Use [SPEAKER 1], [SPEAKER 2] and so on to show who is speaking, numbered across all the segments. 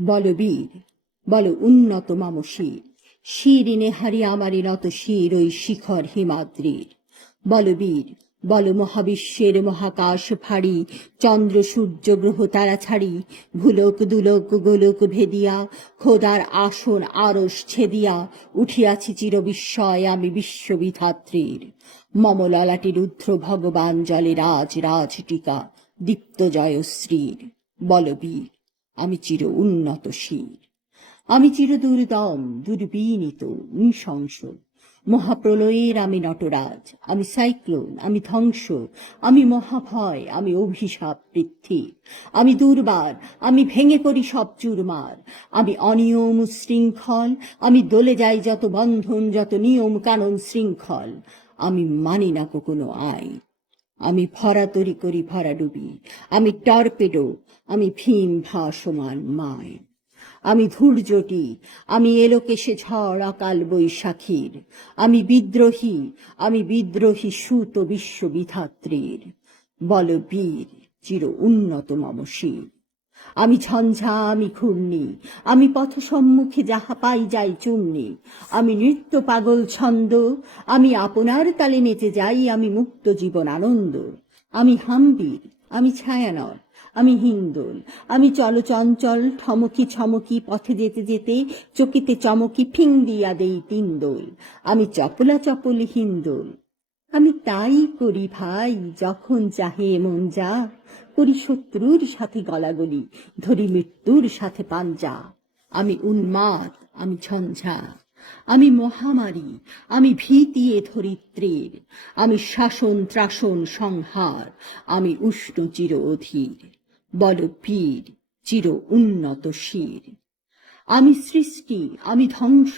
[SPEAKER 1] বল বীর, বল উন্নত মাম শির শিরিনে হারি আমারি নত শির ওই শিখর হিমাদ্রির। বল বীর, বল মহাবিশ্বের মহাকাশ ফাড়ি, চন্দ্র সূর্য গ্রহ তারা ছাড়ি, ভুলোক দুলোক গোলোক ভেদিয়া, খোদার আসন আরস ছেদিয়া, উঠিয়াছি চির বিস্ময় আমি বিশ্ববিধাত্রীর। মম ললাটি রুদ্র ভগবান জলে রাজ রাজ টিকা, দীপ্ত জয়শ্রীর। বলবীর আমি চির উন্নত শির। আমি চির দুর্দম দুর্বিনীত, নৃশংস। মহাপ্রলয়ের আমি নটরাজ, আমি সাইক্লোন, আমি ধ্বংস। আমি মহাভয়, আমি অভিশাপ বৃদ্ধি। আমি দুর্বার, আমি ভেঙে পড়ি সব চুরমার। আমি অনিয়ম শৃঙ্খল আমি দলে যাই যত বন্ধন, যত নিয়ম কানুন শৃঙ্খল। আমি মানি না কোনো আইন। আমি ভরা তরি করি ভরা ডুবি। আমি টর্পেডো আমি ভীম ভাসমান মায়। আমি ধূর্যটি, আমি এলোকেশে ঝড় আকাল বৈশাখীর। আমি বিদ্রোহী আমি বিদ্রোহী সুত বিশ্ববিধাত্রীর। বল বীর, চির উন্নত মম শির। আমি ঝঞ্ঝা আমি ঘূর্ণি, আমি পথ সম্মুখে যাহা পাই যাই চূর্ণি। আমি নৃত্য পাগল ছন্দ, আমি আপনার তালে নেচে যাই, আমি মুক্ত জীবন আনন্দ। আমি হাম্বির আমি ছায়ানর, আমি হিন্দোল আমি চলচঞ্চল ঠমকি ছমকি পথে যেতে যেতে, চকিতে চমকি ফিং দিয়া দেই তিন দোল। আমি চপলা চপলি হিন্দোল আমি তাই করি ভাই, যখন চাহে মন যা। করি শত্রুর সাথে গলাগলি, ধরি মৃত্যুর সাথে পাঞ্জা। আমি উন্মাদ, আমি ঝঞ্ঝা। আমি মহামারী, আমি ভীতি এ ধরিত্রীর, আমি শাসন ত্রাসন সংহার, আমি উষ্ণ চির অধীর, বল বীর চির উন্নত শির। আমি সৃষ্টি, আমি ধ্বংস,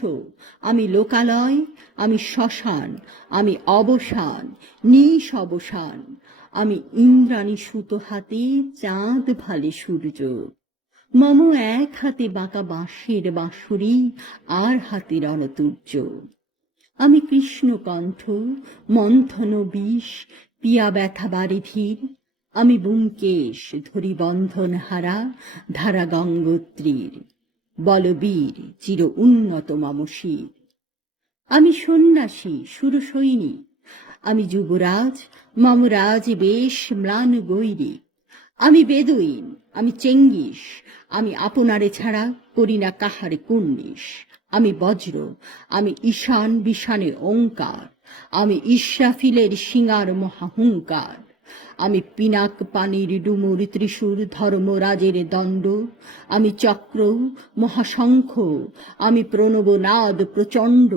[SPEAKER 1] আমি লোকালয়, আমি শ্মশান, আমি অবসান, নিশ অবসান, আমি ইন্দ্রাণী সুত হাতে চাঁদ ভালে সূর্য। মম এক হাতে বাঁকা বাঁশের বাঁশুরি, আর হাতে রণতুর্য। আমি কৃষ্ণকণ্ঠ, মন্থন বিষ, পিয়া ব্যথা বারিধির আমি বুমকেশ ধরি বন্ধন হারা, ধারা গঙ্গোত্রীর। বলবীর চির উন্নত মম শির। আমি সন্ন্যাসী সুরসৈনী আমি যুবরাজ মম রাজ বেশ ম্লান গৈরী আমি বেদুইন, আমি চেঙ্গিস, আমি আপনারে ছাড়া করি না কাহারে কুন্নিস আমি বজ্র, আমি ঈশান বিশানে ওঙ্কার আমি ইসরাফিলের সিঙ্গার মহাহুঙ্কার। আমি পিনাক পানির ডুমুর ত্রিশূর ধর্মরাজের দণ্ড। আমি চক্র, মহাশঙ্খ, আমি প্রণব নাদ প্রচণ্ড।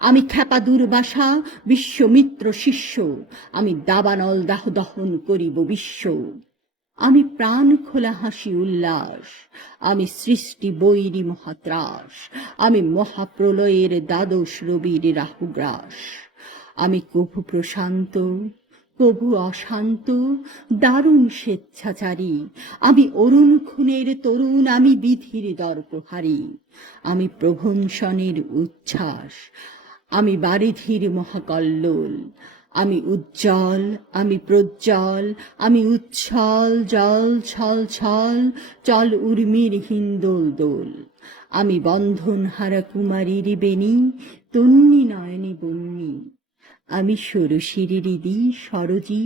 [SPEAKER 1] আমি খ্যাপা দুর্বাসা, বিশ্বমিত্র শিষ্য। আমি দাবানল দাহ দহন করিব বিশ্ব। আমি প্রাণ খোলা হাসি উল্লাস, আমি সৃষ্টি বৈরী মহাত্রাস, আমি মহাপ্রলয়ের দ্বাদশ রবির রাহুগ্রাস। আমি কভু প্রশান্ত, কভু অশান্ত, দারুণ স্বেচ্ছাচারী, আমি অরুণ খুনের তরুণ, আমি বিধির দর্পহারী আমি প্রভঞ্জনের উচ্ছ্বাস, আমি বারিধির মহাকল্লোল আমি উজ্জ্বল, আমি প্রজ্জ্বল, আমি উচ্ছল, জল, ছল ছল, চল উর্মির হিন্দোল দোল। আমি বন্ধন হারা কুমারীর বেণী, তন্নি নয়নে বন্যী আমি ষোড়শীর হৃদি, সরজি,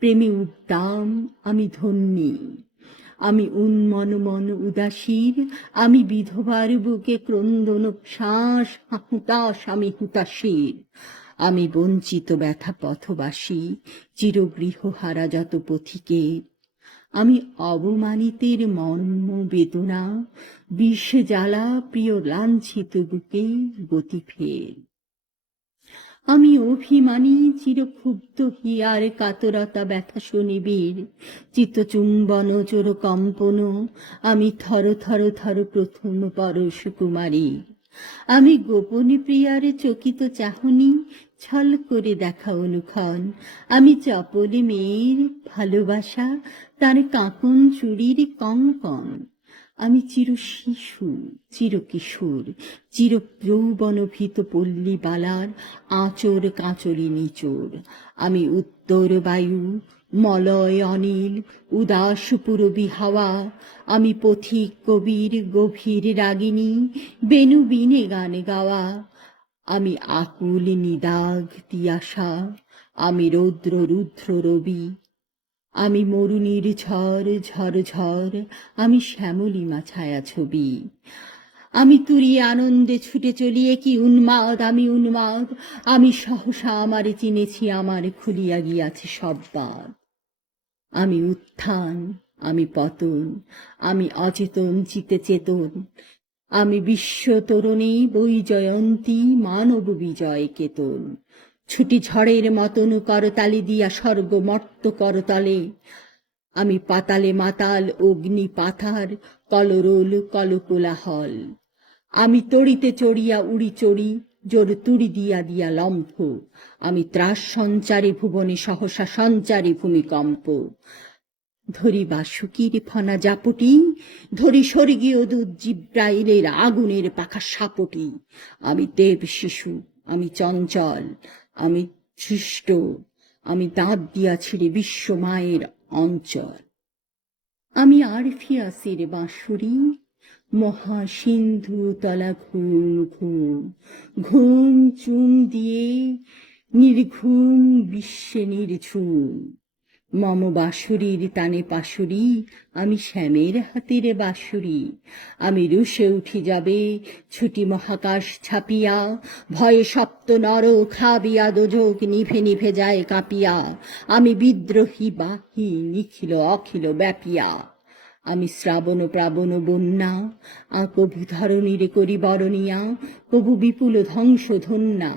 [SPEAKER 1] প্রেমে উদ্দাম, আমি ধন্যী। আমি উন্মন মন উদাসীর, আমি বিধবার বুকে ক্রন্দন শ্বাস হুতাশ আমি হুতাশীর। আমি বঞ্চিত ব্যথা পথবাসী চিরগৃহ হারা যত পথিকের আমি অবমানিতের মর্ম বেদনা, বিষ জ্বালা প্রিয় লাঞ্ছিত বুকে গতি ফের। আমি অভিমানী, চিরক্ষুব্ধ হিয়ার কাতরতা ব্যথা শুনিবীর চিত্তচুম্বন চোর কম্পন, আমি থর থর থর প্রথম পরশ কুমারী। আমি গোপনী প্রিয়ারে চকিত চাহনি ছল করে দেখা অনুক্ষণ। আমি চপলে মেয়ের ভালোবাসা, তার কাঁকন চুরির কঙ্কন। আমি চির শিশু, চির কিশোর, চির যৌবনভীত পল্লী বালার আঁচর কাঁচরি নিচোর। আমি উত্তর বায়ু, মলয় অনিল, উদাস পুরবী হাওয়া। আমি পথিক কবির গভীর রাগিনী, বেনু বিনে গান গাওয়া। আমি আকুল নিদাগ তিয়াসা, আমি রৌদ্র রুদ্র রবি। আমি মরুনির ঝড় ঝড় ঝড়, আমি শ্যামলিমা ছায়া ছবি। আমি তুরিয়ে আনন্দে ছুটে চলিয়ে কি উন্মাদ, আমি উন্মাদ। আমি সহসা আমারে চিনেছি, আমার খুলিয়া গিয়াছে সব বাদ। আমি উত্থান, আমি পতন, আমি অচেতন, চিতে চেতন। আমি বিশ্ব তরুণী বৈজয়ন্তী মানব বিজয় কেতন ছুটি ঝড়ের মতন করতালি দিয়া স্বর্গ মর্ত করতলে আমি পাতালে মাতাল অগ্নি পাথার কলরোল কলকোলাহল আমি তড়িতে চড়িয়া উড়ি চড়ি, জোর তুড়ি দিয়া দিয়া লম্ফ। আমি ত্রাস সঞ্চারে ভুবনে, সহসা সঞ্চারে ভূমিকম্প। ধরি বাসুকির ফনা জাপটি, ধরি স্বর্গীয় দুধ জিব্রাইলের আগুনের পাখা সাপটি। আমি দেব শিশু, আমি চঞ্চল, আমি সৃষ্ট, আমি দাঁত দিয়া ছিঁড়ে বিশ্ব মায়ের অঞ্চল। আমি আরফিয়াসের বাঁশুরি মহা সিন্ধু তলা ঘুম ঘুম ঘুম চুম দিয়ে নির্ঘুম বিশ্বে নির্ঝুম। মম বাঁশুরির তানে পাশুরি, আমি শ্যামের হাতের বাঁশুরি। আমি রুষে উঠি যাবে, ছুটি মহাকাশ ছাপিয়া, ভয়ে সপ্ত নর খাবিয়া দোজক নিভে নিভে যায় কাঁপিয়া। আমি বিদ্রোহী বাহি নিখিল অখিল ব্যাপিয়া। আমি শ্রাবণ প্রাবণ বন্যা আ কভু ধরণীর করি বরণিয়া কভু বিপুল ধ্বংস ধন্যা।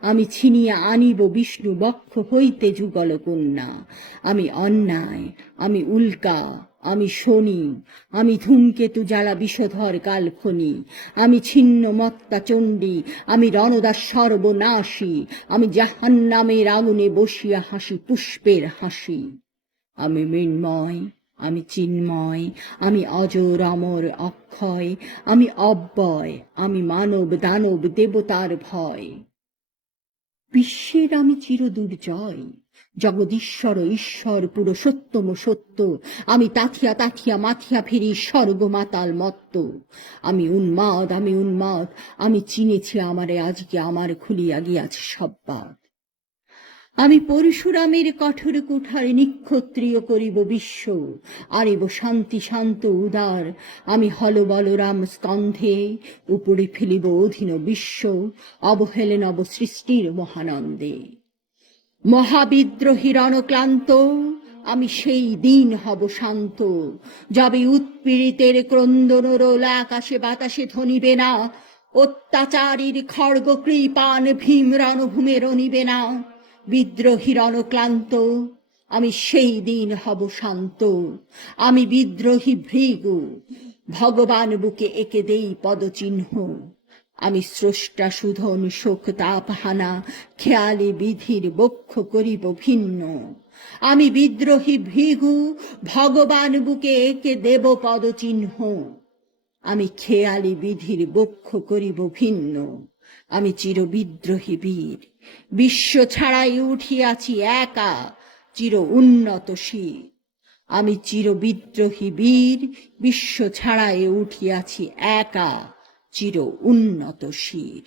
[SPEAKER 1] আমি ছিনিয়া আনিব বিষ্ণু বক্ষ হইতে যুগল কন্যা। আমি অন্যায়, আমি উল্কা, আমি শনি, আমি ধূমকেতু জ্বালা বিষধর কালখনি। আমি ছিন্ন মত্তা চণ্ডী, আমি রণদাস সর্বনাশী, আমি জাহান্নামের আগুনে বসিয়া হাসি, পুষ্পের হাসি। আমি মৃন্ময় আমি চিন্ময়, আমি অজর অমর অক্ষয়, আমি অব্যয়, আমি মানব দানব দেবতার ভয়। বিশ্বের আমি চিরদুর্জয়, জগদীশ্বর, ঈশ্বর পুরো সত্যম সত্য, আমি তাথিয়া তাথিয়া মাথিয়া ফিরি স্বর্গ মাতাল মত্ত। আমি উন্মাদ আমি উন্মাদ, আমি চিনেছি আমারে, আজকে আমার খুলিয়া গিয়াছে সব বাদ। আমি পরশুরামের কঠোর কুঠার নিক্ষত্রিয় করিব বিশ্ব। আরিব শান্তি, শান্ত, উদার। আমি হল বলরাম স্কন্ধে উপরে ফেলিব অধীন বিশ্ব, অবহেলে নব সৃষ্টির মহানন্দে। মহাবিদ্রোহী রণক্লান্ত, আমি সেই দিন হব শান্ত। যবে উৎপীড়িতের ক্রন্দন রোল আকাশে বাতাসে ধনিবে না, অত্যাচারীর খড়গ কৃপান ভীম রণভূমে রনিবে না। বিদ্রোহী রণক্লান্ত আমি সেই দিন হব শান্ত। আমি বিদ্রোহী ভৃগু, ভগবান বুকে একে দেই পদচিহ্ন। আমি স্রষ্টা সুধন, শোক তাপহানা খেয়ালি বিধির বক্ষ করিব ভিন্ন। আমি বিদ্রোহী ভৃগু, ভগবান বুকে একে দেব পদচিহ্ন। আমি খেয়ালি বিধির বক্ষ করিব ভিন্ন। আমি চির বিদ্রোহী বীর। বিশ্ব ছাড়াই উঠিয়াছি একা, চির উন্নত শির। আমি চির বিদ্রোহী বীর, বিশ্ব ছাড়াই উঠিয়াছি একা, চির উন্নত শির।